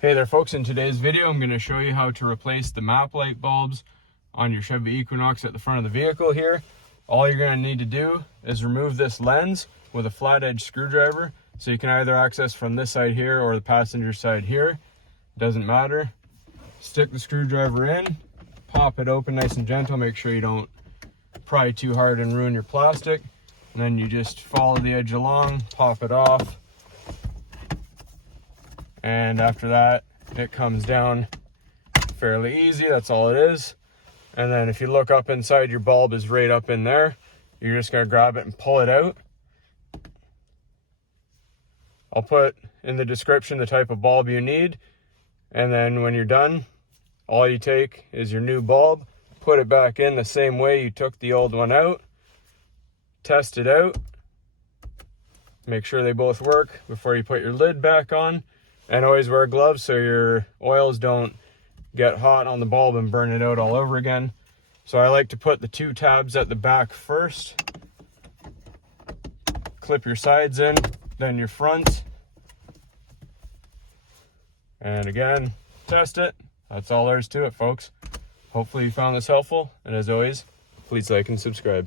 Hey there folks, in today's video I'm going to show you how to replace the map light bulbs on your Chevy Equinox at the front of the vehicle here. All you're going to need to do is remove this lens with a flat edge screwdriver, so you can either access from this side here or the passenger side here, doesn't matter. Stick the screwdriver in, pop it open nice and gentle, make sure you don't pry too hard and ruin your plastic, and then you just follow the edge along, pop it off. And after that, it comes down fairly easy. That's all it is. And then if you look up inside, your bulb is right up in there. You're just going to grab it and pull it out. I'll put in the description the type of bulb you need. And then when you're done, all you take is your new bulb, put it back in the same way you took the old one out, test it out, make sure they both work before you put your lid back on. And always wear gloves so your oils don't get hot on the bulb and burn it out all over again. So I like to put the two tabs at the back first. Clip your sides in, then your front. And again, test it. That's all there is to it, folks. Hopefully you found this helpful. And as always, please like and subscribe.